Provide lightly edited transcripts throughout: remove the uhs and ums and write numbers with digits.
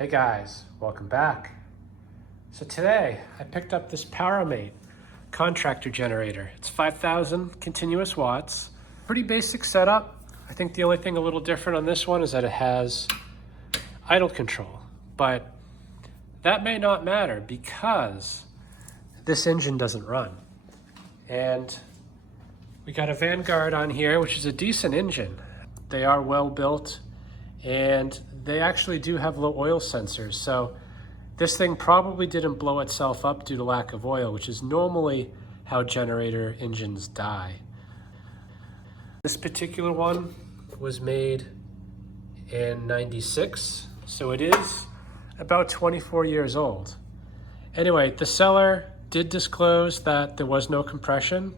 Hey guys, welcome back. So today I picked up this Powermate Contractor generator. It's 5,000 continuous watts. Pretty basic setup. I think the only thing a little different on this one is that it has idle control, but that may not matter because this engine doesn't run. And we got a Vanguard on here, which is a decent engine. They are well built and they actually do have low oil sensors. So this thing probably didn't blow itself up due to lack of oil, which is normally how generator engines die. This particular one was made in '96, so it is about 24 years old. Anyway, the seller did disclose that there was no compression,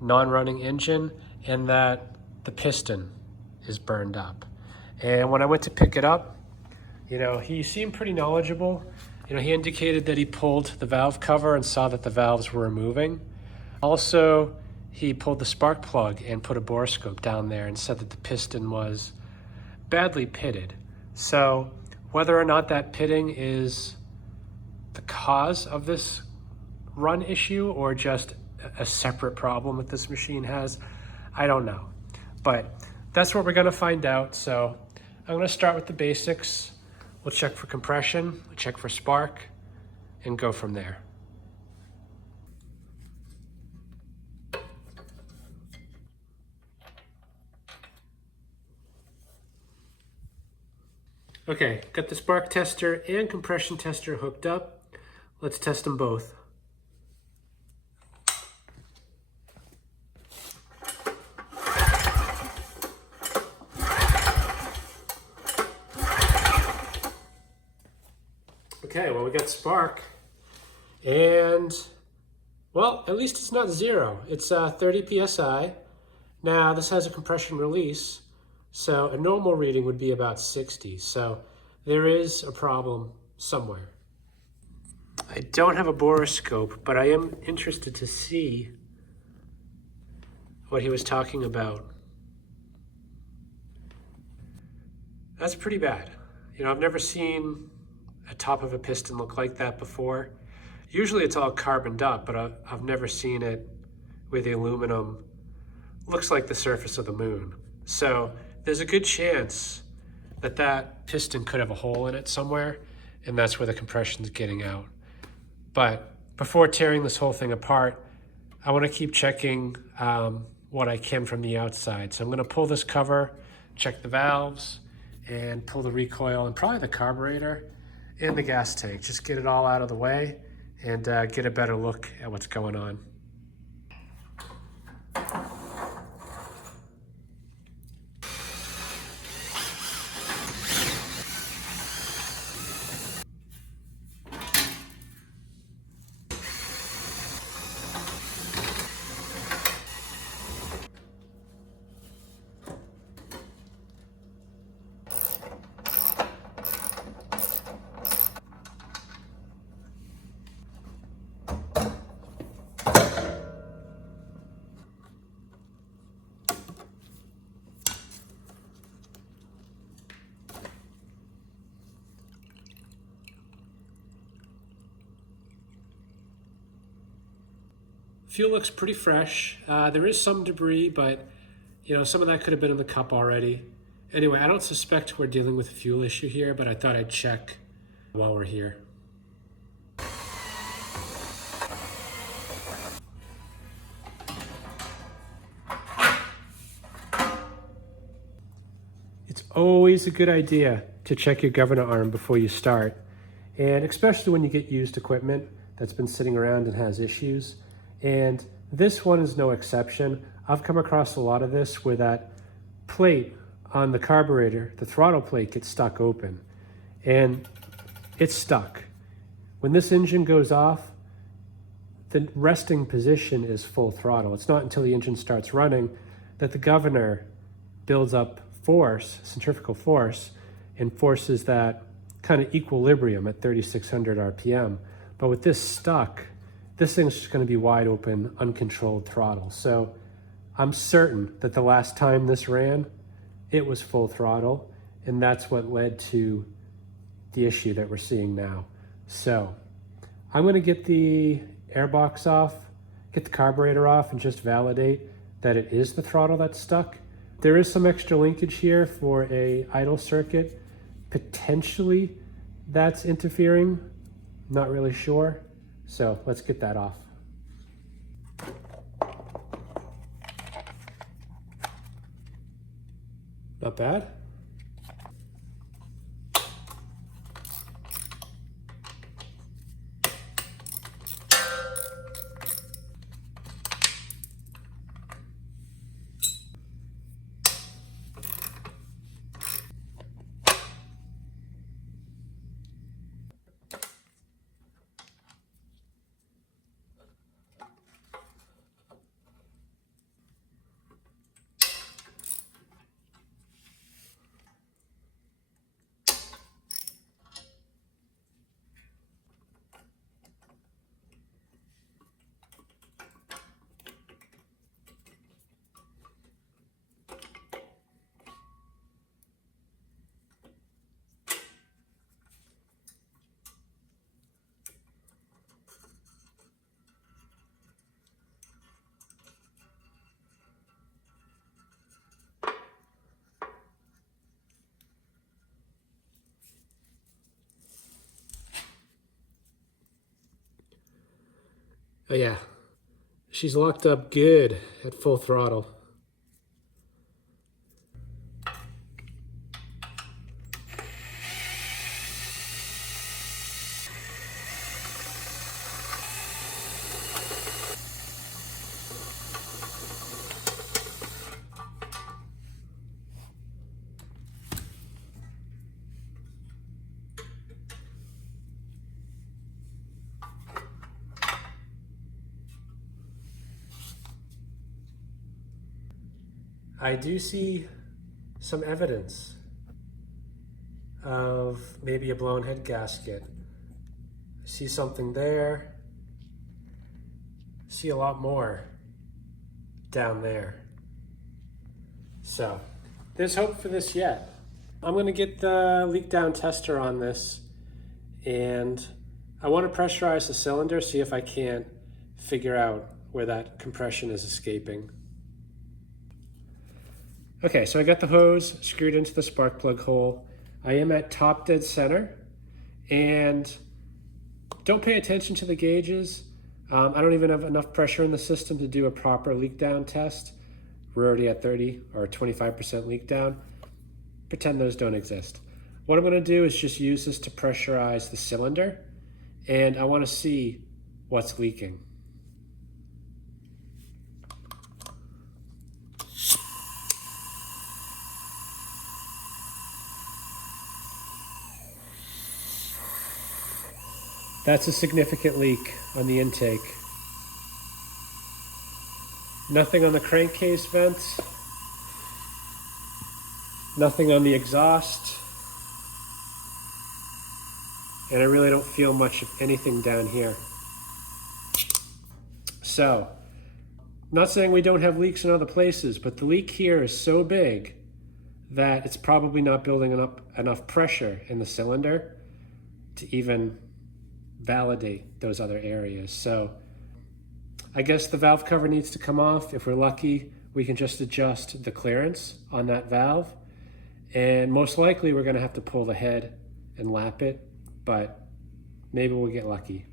non-running engine, and that the piston is burned up. And when I went to pick it up, he seemed pretty knowledgeable. He indicated that he pulled the valve cover and saw that the valves were moving. Also, he pulled the spark plug and put a borescope down there and said that the piston was badly pitted. So whether or not that pitting is the cause of this run issue or just a separate problem that this machine has, I don't know. But that's what we're gonna find out. So I'm gonna start with the basics. We'll check for compression, we'll check for spark, and go from there. Okay, got the spark tester and compression tester hooked up. Let's test them both. Okay, well, we got spark, and well, at least it's not zero. It's 30 PSI. Now, this has a compression release, so a normal reading would be about 60. So there is a problem somewhere. I don't have a borescope, but I am interested to see what he was talking about. That's pretty bad. I've never seen a top of a piston look like that before. Usually it's all carboned up, but I've never seen it with the aluminum. Looks like the surface of the moon. So there's a good chance that that piston could have a hole in it somewhere, and that's where the compression's getting out. But before tearing this whole thing apart, I want to keep checking what I can from the outside. So I'm going to pull this cover, check the valves, and pull the recoil and probably the carburetor and the gas tank. Just get it all out of the way and get a better look at what's going on. Fuel looks pretty fresh. There is some debris, but some of that could have been in the cup already. Anyway, I don't suspect we're dealing with a fuel issue here, but I thought I'd check while we're here. It's always a good idea to check your governor arm before you start, and especially when you get used equipment that's been sitting around and has issues. And this one is no exception. I've come across a lot of this where that plate on the carburetor, the throttle plate, gets stuck open. And it's stuck. When this engine goes off, the resting position is full throttle. It's not until the engine starts running that the governor builds up force, centrifugal force, and forces that kind of equilibrium at 3,600 RPM. But with this stuck, this thing's just going to be wide open, uncontrolled throttle. So I'm certain that the last time this ran, it was full throttle, and that's what led to the issue that we're seeing now. So I'm going to get the airbox off, get the carburetor off, and just validate that it is the throttle that's stuck. There is some extra linkage here for a idle circuit. Potentially that's interfering, not really sure. So let's get that off. Not bad. Oh yeah, she's locked up good at full throttle. I do see some evidence of maybe a blown head gasket. I see something there. See a lot more down there. So there's hope for this yet. I'm going to get the leak down tester on this, and I want to pressurize the cylinder, see if I can't figure out where that compression is escaping. Okay, so I got the hose screwed into the spark plug hole. I am at top dead center, and don't pay attention to the gauges. I don't even have enough pressure in the system to do a proper leak down test. We're already at 30 or 25% leak down. Pretend those don't exist. What I'm gonna do is just use this to pressurize the cylinder, and I wanna see what's leaking. That's a significant leak on the intake. Nothing on the crankcase vents. Nothing on the exhaust. And I really don't feel much of anything down here. So, not saying we don't have leaks in other places, but the leak here is so big that it's probably not building enough pressure in the cylinder to even validate those other areas. So I guess the valve cover needs to come off. If we're lucky, we can just adjust the clearance on that valve. And most likely we're gonna have to pull the head and lap it, but maybe we'll get lucky.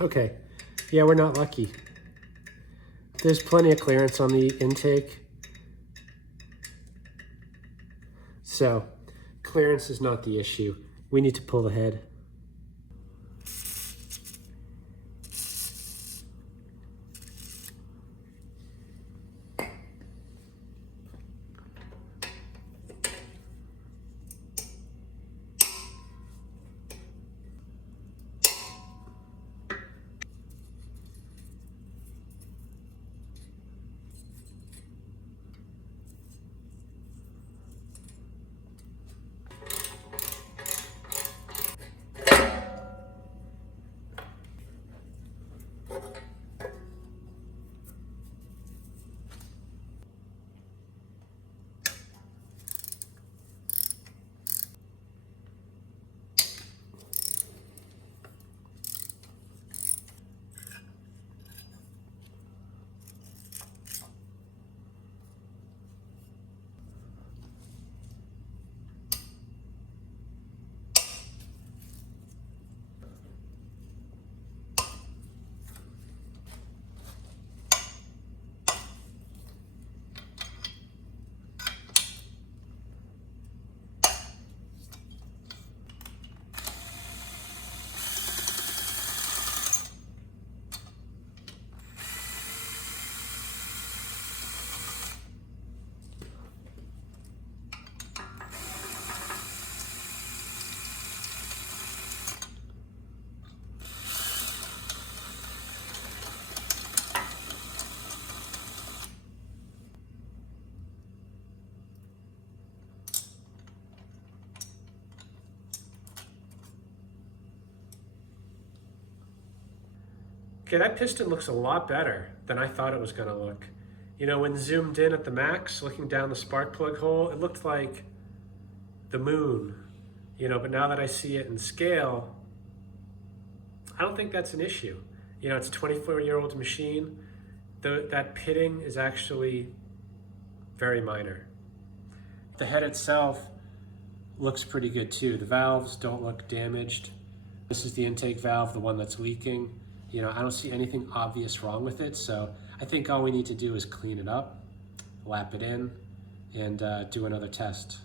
Okay, yeah, we're not lucky. There's plenty of clearance on the intake. So, clearance is not the issue. We need to pull the head. Okay, that piston looks a lot better than I thought it was gonna look. You know, when zoomed in at the max, looking down the spark plug hole, it looked like the moon, you know, but now that I see it in scale, I don't think that's an issue. You know, it's a 24-year-old machine. That pitting is actually very minor. The head itself looks pretty good too. The valves don't look damaged. This is the intake valve, the one that's leaking. You know, I don't see anything obvious wrong with it, so I think all we need to do is clean it up, lap it in, and do another test.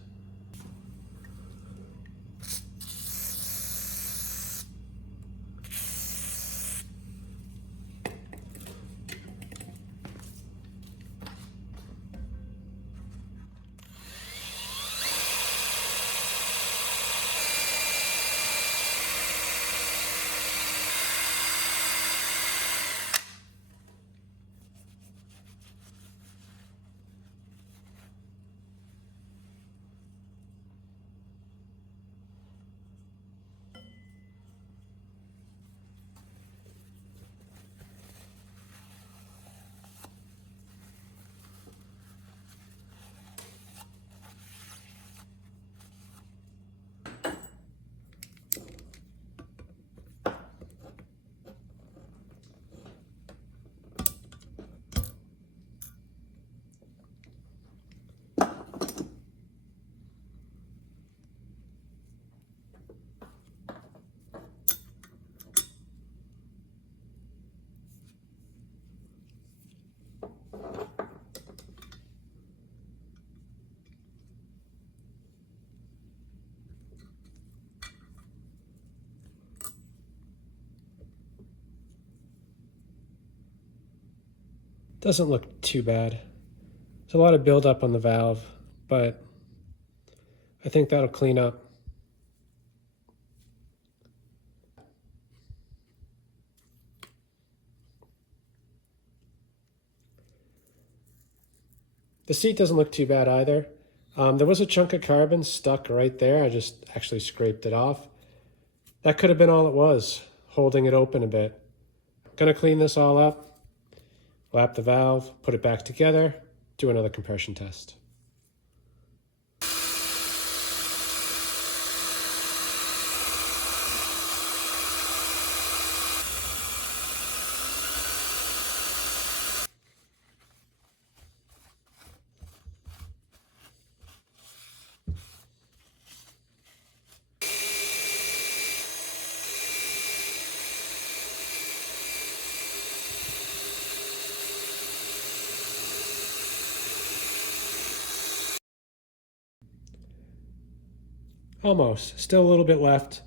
Doesn't look too bad. There's a lot of buildup on the valve, but I think that'll clean up. The seat doesn't look too bad either. There was a chunk of carbon stuck right there. I just actually scraped it off. That could have been all it was, holding it open a bit. Gonna clean this all up. Lap the valve, put it back together, do another compression test. Almost, still a little bit left.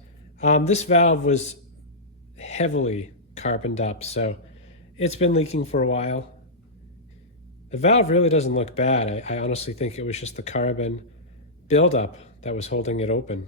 This valve was heavily carboned up, so it's been leaking for a while. The valve really doesn't look bad. I honestly think it was just the carbon buildup that was holding it open.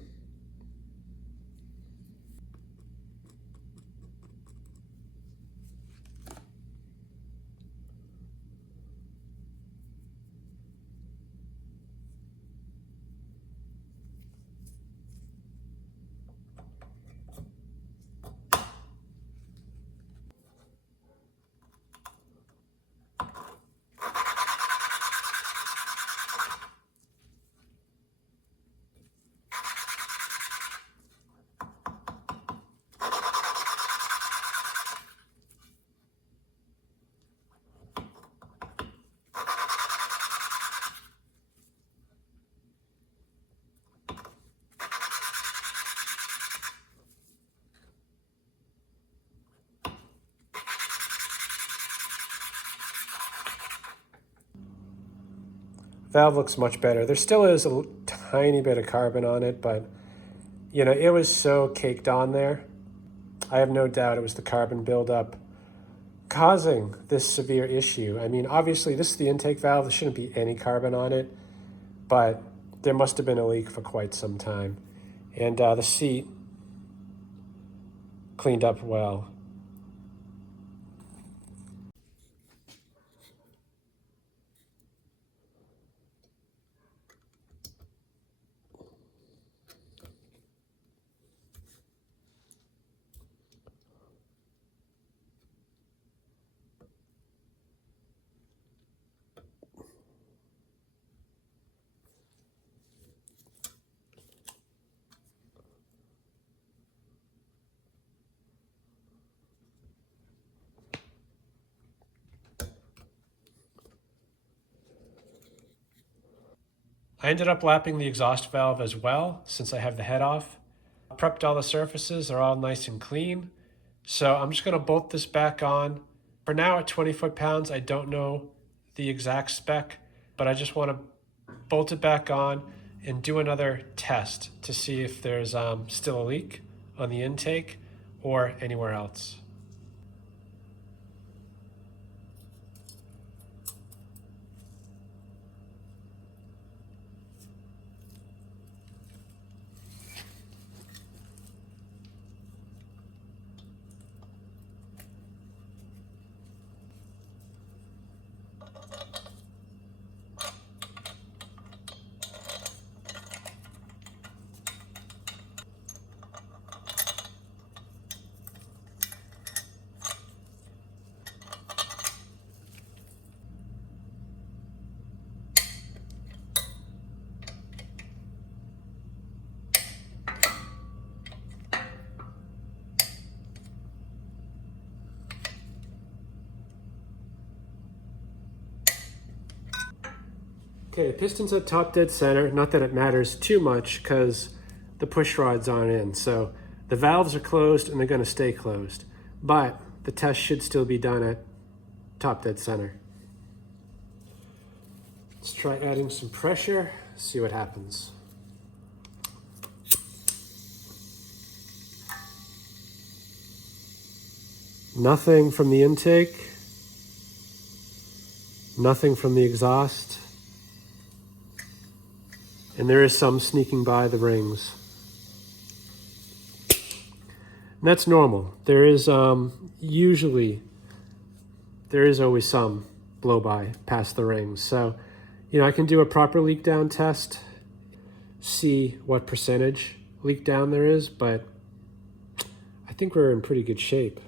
Valve looks much better. There still is a tiny bit of carbon on it, but you know, it was so caked on there. I have no doubt it was the carbon buildup causing this severe issue. I mean, obviously this is the intake valve. There shouldn't be any carbon on it, but there must have been a leak for quite some time. And the seat cleaned up well. I ended up lapping the exhaust valve as well since I have the head off. Prepped all the surfaces, they're all nice and clean. So I'm just gonna bolt this back on. For now at 20 foot-pounds, I don't know the exact spec, but I just wanna bolt it back on and do another test to see if there's still a leak on the intake or anywhere else. Okay, the piston's at top dead center. Not that it matters too much because the push rod's aren't in. So the valves are closed and they're gonna stay closed. But the test should still be done at top dead center. Let's try adding some pressure, see what happens. Nothing from the intake. Nothing from the exhaust. And there is some sneaking by the rings. And that's normal. There is always some blow by past the rings. So, I can do a proper leak down test, see what percentage leak down there is, but I think we're in pretty good shape.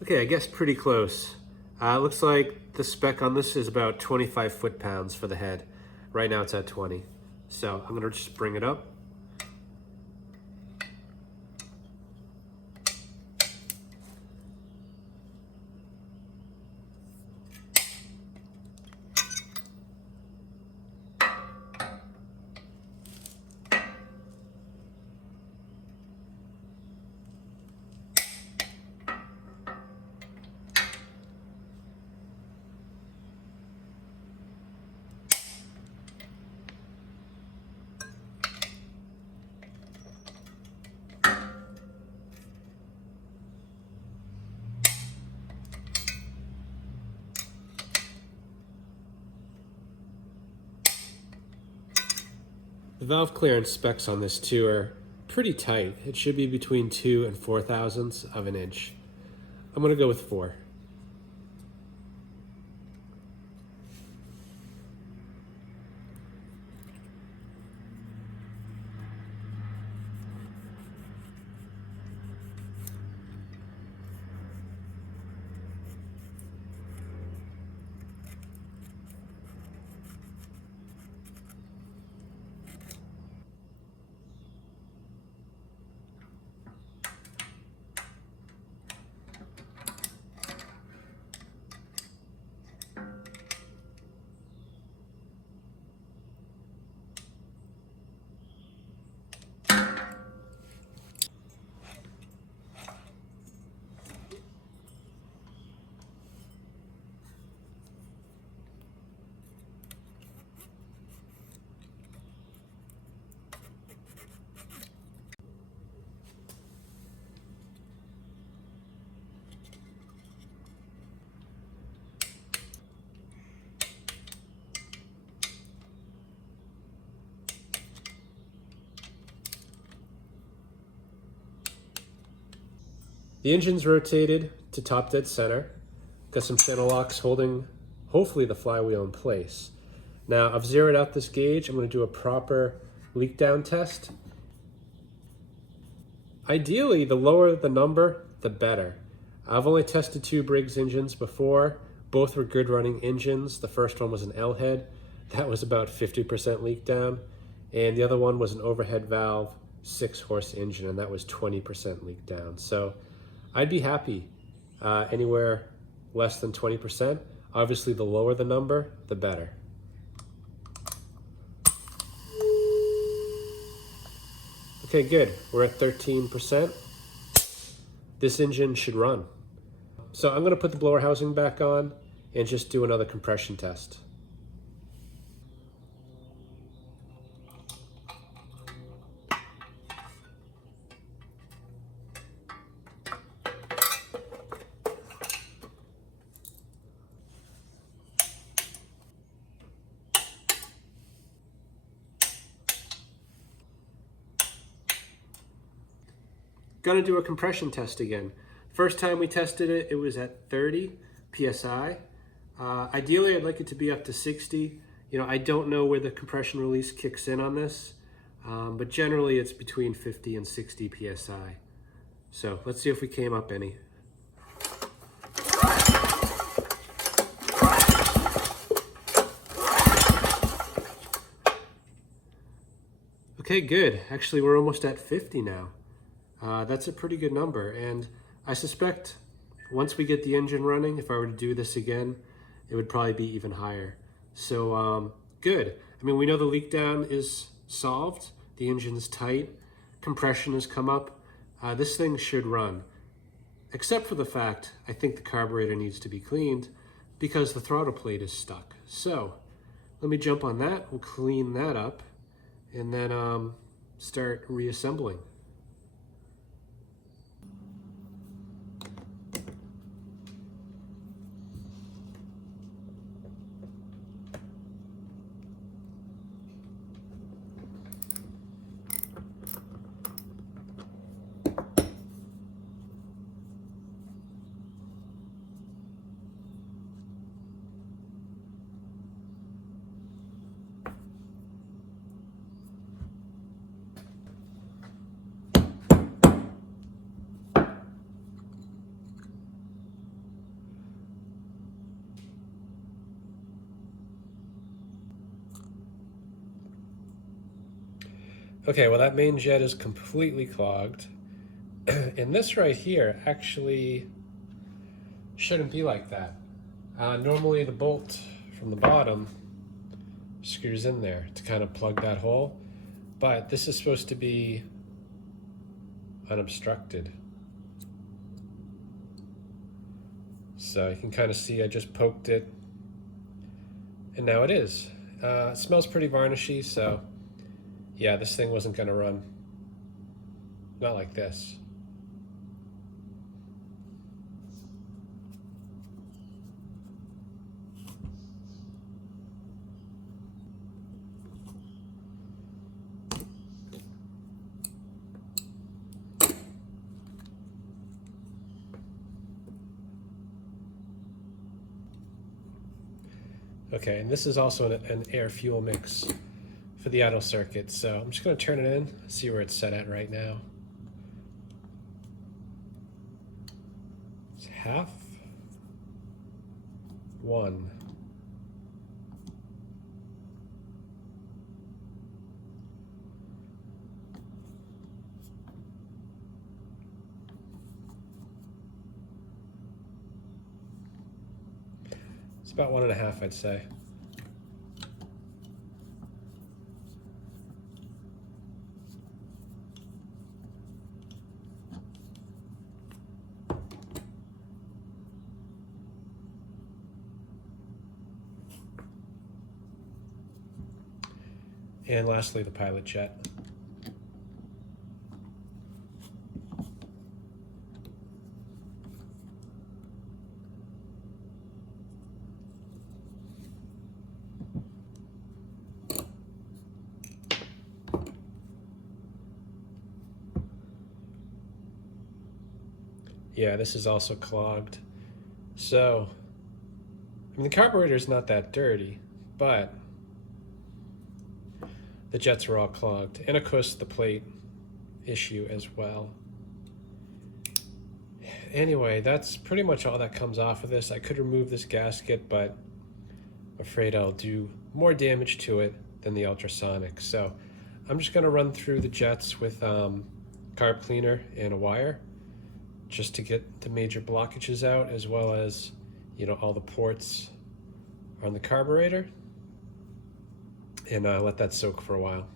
Okay, I guess pretty close. Looks like the spec on this is about 25 foot-pounds for the head. Right now it's at 20. So I'm gonna just bring it up. The valve clearance specs on this too are pretty tight. It should be between 2 and 4 thousandths of an inch. I'm gonna go with 4. The engine's rotated to top dead center. Got some channel locks holding, hopefully, the flywheel in place. Now, I've zeroed out this gauge. I'm going to do a proper leak down test. Ideally, the lower the number, the better. I've only tested 2 Briggs engines before. Both were good running engines. The first one was an L head. That was about 50% leak down. And the other one was an overhead valve 6-horse engine, and that was 20% leak down. So I'd be happy anywhere less than 20%. Obviously, the lower the number, the better. Okay, good. We're at 13%. This engine should run. So I'm going to put the blower housing back on and just do another compression test. Gonna do a compression test again. First time we tested it, it was at 30 PSI. Ideally, I'd like it to be up to 60. You know, I don't know where the compression release kicks in on this, but generally it's between 50 and 60 PSI. So let's see if we came up any. Okay, good. Actually, we're almost at 50 now. That's a pretty good number, and I suspect once we get the engine running, if I were to do this again, it would probably be even higher. So good. I mean, we know the leak down is solved, the engine's tight, compression has come up. This thing should run, except for the fact I think the carburetor needs to be cleaned because the throttle plate is stuck. So let me jump on that, we'll clean that up, and then start reassembling. Okay, well that main jet is completely clogged. And this right here actually shouldn't be like that. Normally the bolt from the bottom screws in there to kind of plug that hole, but this is supposed to be unobstructed. So you can kind of see I just poked it, and now it is. It smells pretty varnishy, so yeah, this thing wasn't gonna run. Not like this. Okay, and this is also an air fuel mix for the idle circuit, so I'm just going to turn it in, see where it's set at right now. It's half, 1. It's about 1.5, I'd say. And lastly, the pilot jet. Yeah, this is also clogged. So, I mean, the carburetor is not that dirty, but the jets were all clogged. And of course the plate issue as well. Anyway, that's pretty much all that comes off of this. I could remove this gasket, but I'm afraid I'll do more damage to it than the ultrasonic. So I'm just gonna run through the jets with carb cleaner and a wire just to get the major blockages out, as well as, you know, all the ports on the carburetor, and let that soak for a while.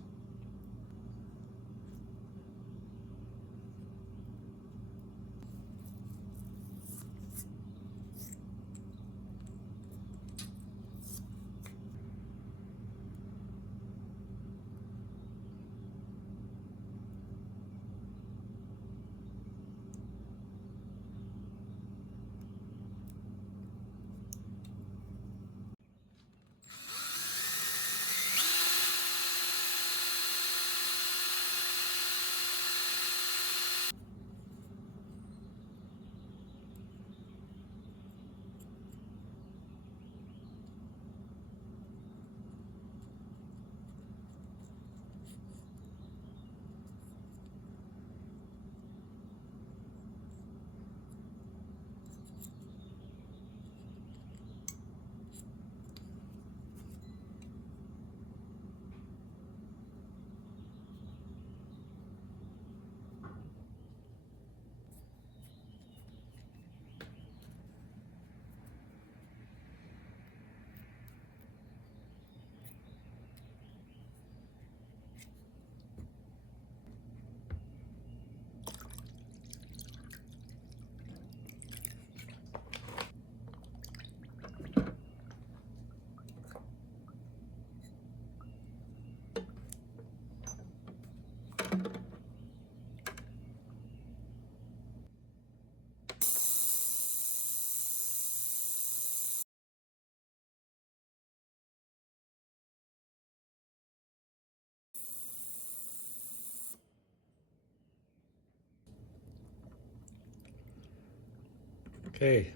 Okay,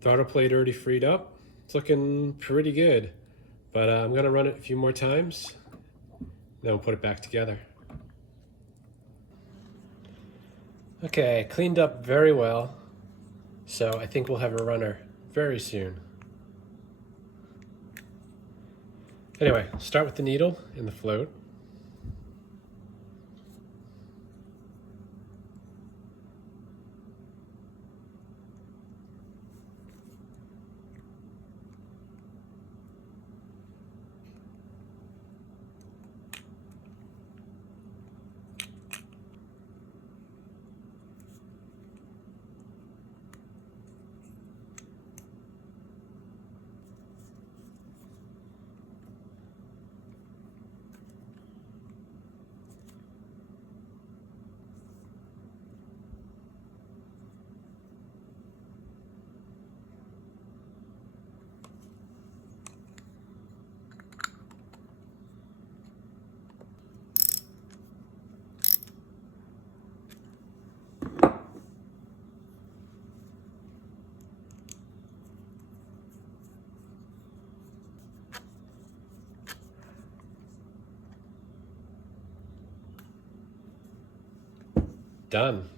throttle plate already freed up. It's looking pretty good, but I'm gonna run it a few more times, then we'll put it back together. Okay, cleaned up very well, so I think we'll have a runner very soon. Anyway, start with the needle and the float. Done.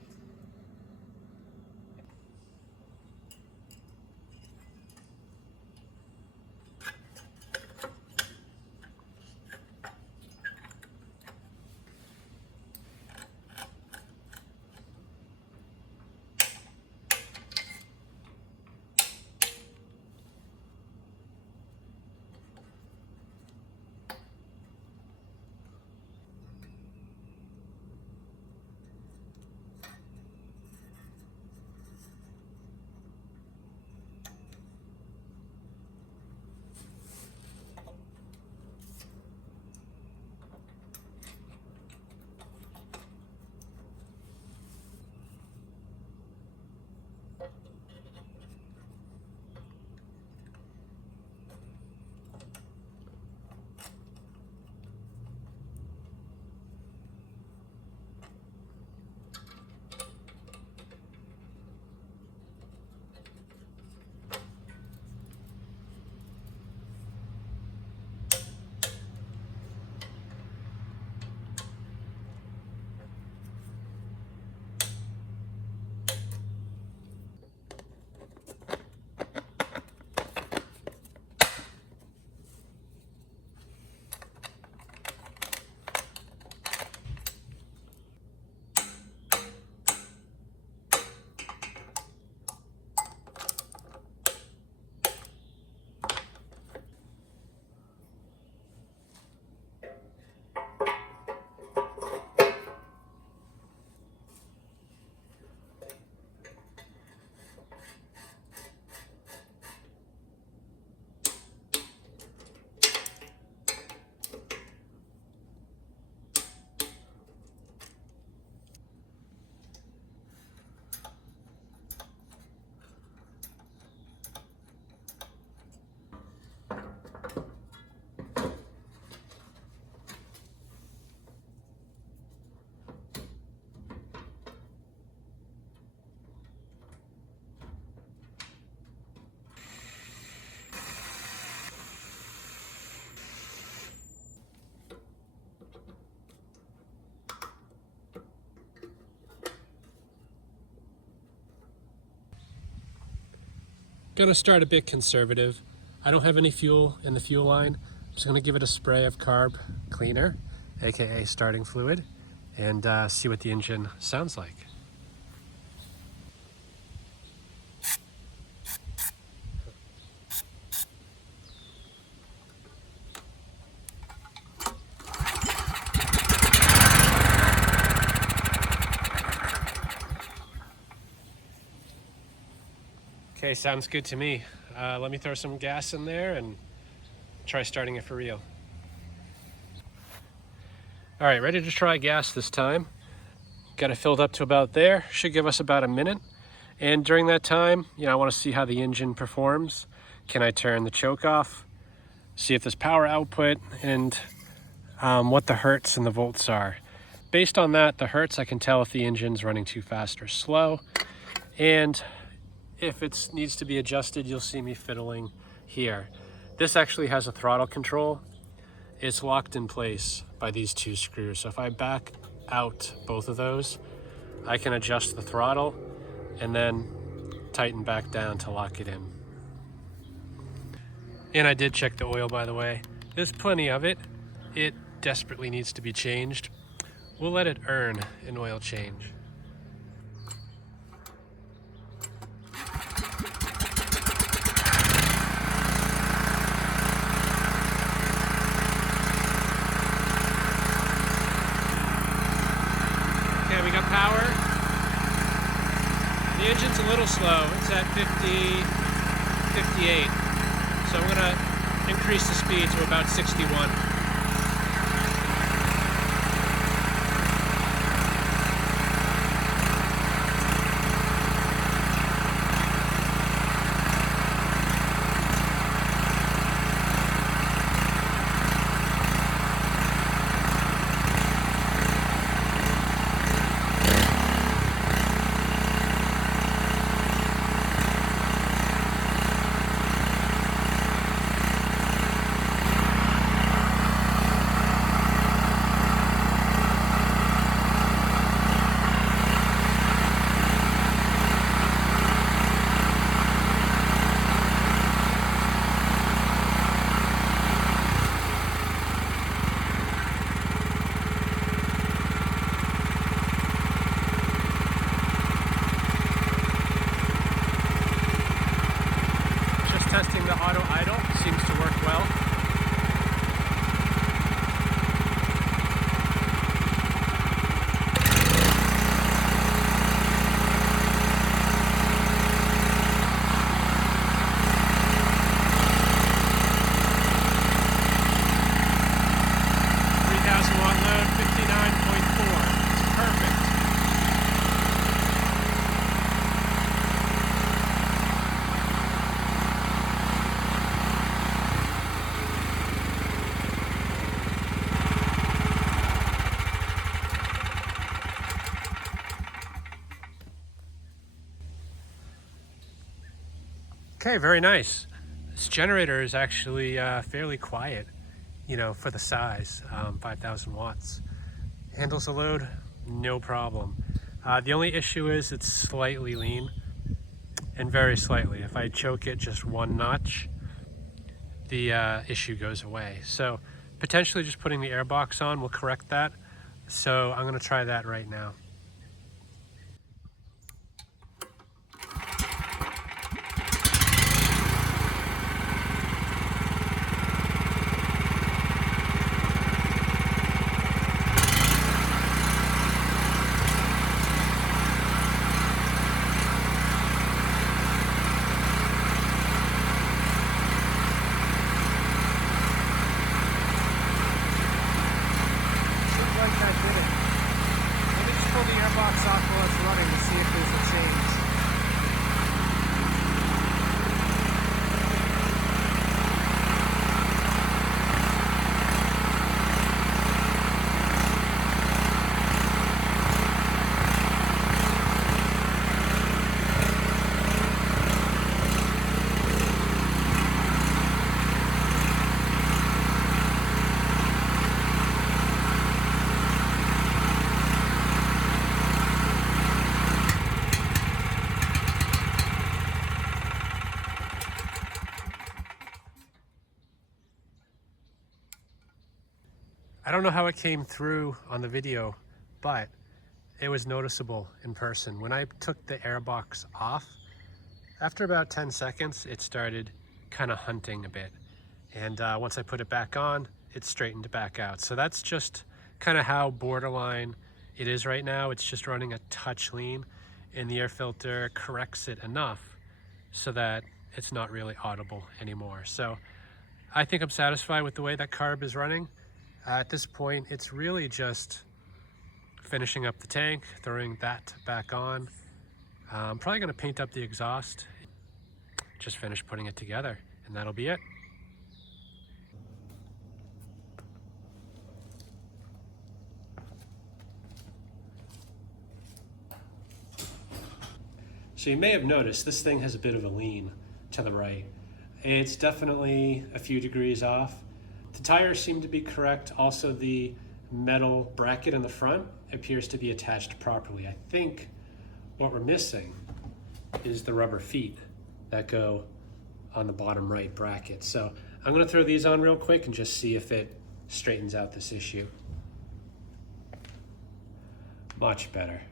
Gonna start a bit conservative. I don't have any fuel in the fuel line. I'm just gonna give it a spray of carb cleaner, aka starting fluid, and see what the engine sounds like. Okay, sounds good to me. Let me throw some gas in there and try starting it for real. All right, ready to try gas this time. Got it filled up to about there. Should give us about a minute. And during that time, I want to see how the engine performs. Can I turn the choke off? See if there's power output and what the hertz and the volts are. Based on that, the hertz, I can tell if the engine's running too fast or slow. And if it needs to be adjusted, you'll see me fiddling here. This actually has a throttle control. It's locked in place by these two screws. So if I back out both of those, I can adjust the throttle and then tighten back down to lock it in. And I did check the oil, by the way. There's plenty of it. It desperately needs to be changed. We'll let it earn an oil change. Okay, we got power. The engine's a little slow. It's at 50, 58. So I'm gonna increase the speed to about 61. Testing the auto idle seems to work well. Okay, very nice. This generator is actually fairly quiet, for the size, 5,000 watts. Handles the load, no problem. The only issue is it's slightly lean, and very slightly. If I choke it just one notch, the issue goes away. So potentially just putting the airbox on will correct that. So I'm gonna try that right now. I don't know how it came through on the video, but it was noticeable in person. When I took the Airbox off, after about 10 seconds, it started kind of hunting a bit. And once I put it back on, it straightened back out. So that's just kind of how borderline it is right now. It's just running a touch lean, and the air filter corrects it enough so that it's not really audible anymore. So I think I'm satisfied with the way that carb is running. At this point, it's really just finishing up the tank, throwing that back on. I'm probably gonna paint up the exhaust, just finish putting it together, and that'll be it. So you may have noticed this thing has a bit of a lean to the right. It's definitely a few degrees off. The tires seem to be correct. Also, the metal bracket in the front appears to be attached properly. I think what we're missing is the rubber feet that go on the bottom right bracket. So I'm gonna throw these on real quick and just see if it straightens out this issue. Much better.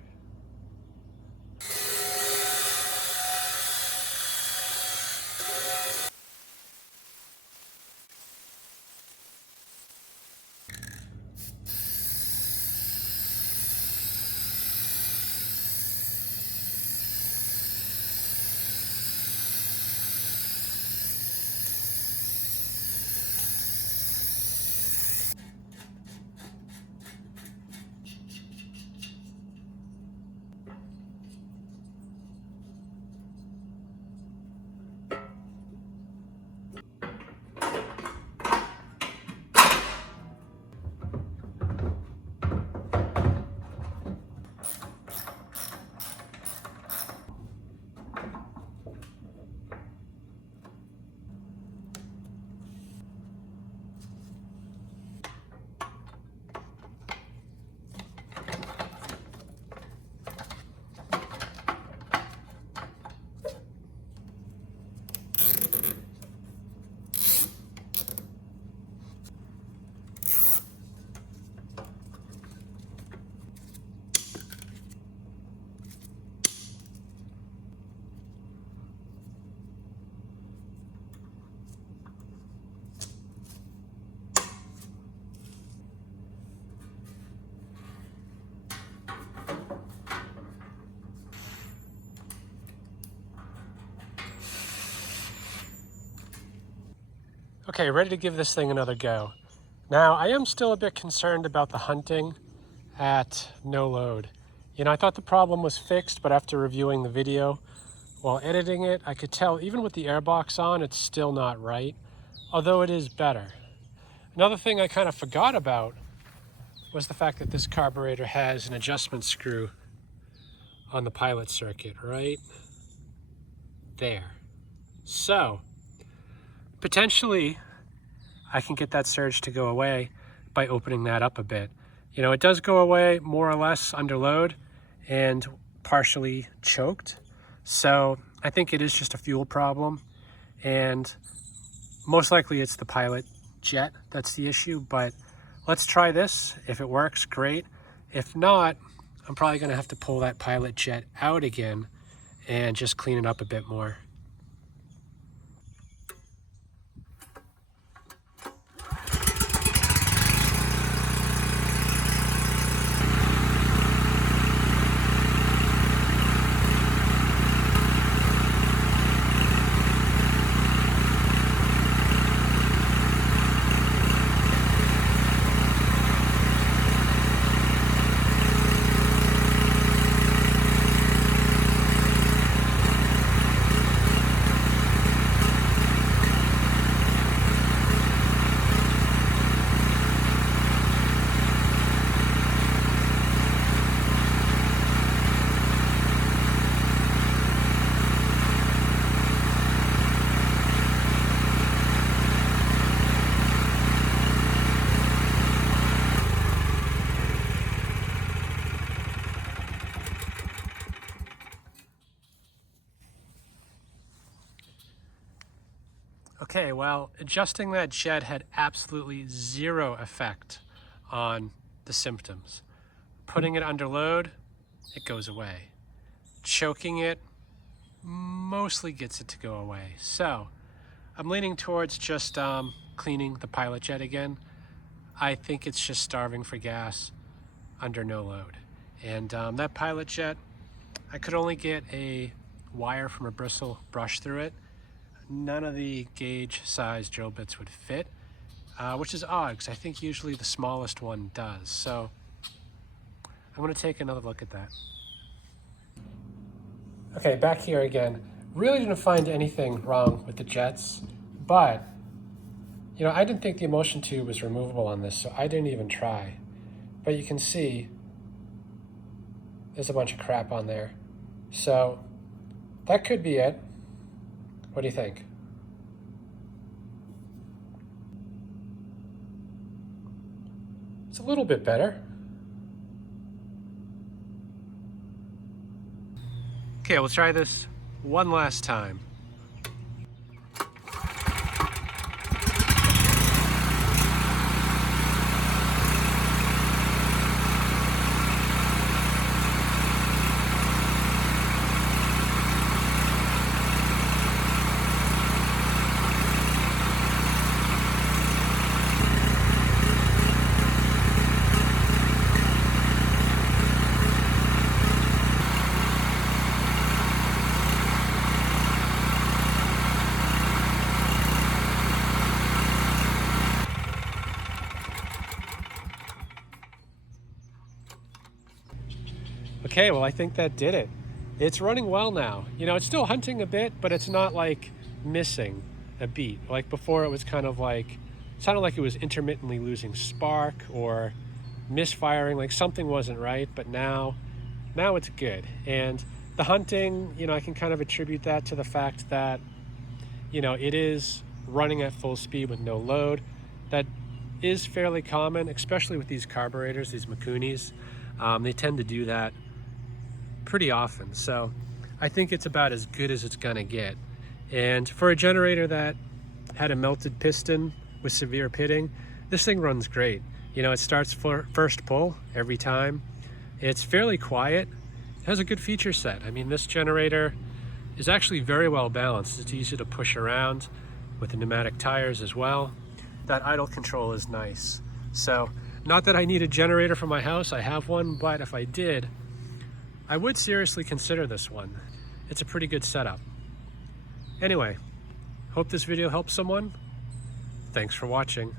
Okay, ready to give this thing another go. Now, I am still a bit concerned about the hunting at no load. You know, I thought the problem was fixed, but after reviewing the video while editing it, I could tell even with the Airbox on, it's still not right, although it is better. Another thing I kind of forgot about was the fact that this carburetor has an adjustment screw on the pilot circuit right there. So, potentially, I can get that surge to go away by opening that up a bit. You know, it does go away more or less under load and partially choked. So I think it is just a fuel problem, and most likely it's the pilot jet that's the issue, but let's try this. If it works, great. If not, I'm probably gonna have to pull that pilot jet out again and just clean it up a bit more. Okay, well, adjusting that jet had absolutely zero effect on the symptoms. Putting it under load, it goes away. Choking it mostly gets it to go away. So I'm leaning towards just cleaning the pilot jet again. I think it's just starving for gas under no load. And that pilot jet, I could only get a wire from a bristle brush through it. None of the gauge size drill bits would fit, which is odd because I think usually the smallest one does. So I'm going to take another look at that. Okay, back here again. Really didn't find anything wrong with the jets, but you know, I didn't think the emulsion tube was removable on this, so I didn't even try. But you can see there's a bunch of crap on there. So that could be it. What do you think? It's a little bit better. Okay, we'll try this one last time. Okay, well, I think that did it. It's running well now. You know, it's still hunting a bit, but it's not like missing a beat. Like before, it was kind of like, sounded like it was intermittently losing spark or misfiring, like something wasn't right, but now it's good. And the hunting, you know, I can kind of attribute that to the fact that, you know, it is running at full speed with no load. That is fairly common, especially with these carburetors, these Mikunis. They tend to do that pretty often. So I think it's about as good as it's gonna get. And for a generator that had a melted piston with severe pitting, this thing runs great. You know, it starts for first pull every time. It's fairly quiet. It has a good feature set. I mean, this generator is actually very well balanced. It's easy to push around with the pneumatic tires as well. That idle control is nice. So, not that I need a generator for my house, I have one, but if I did, I would seriously consider this one. It's a pretty good setup. Anyway, hope this video helps someone. Thanks for watching.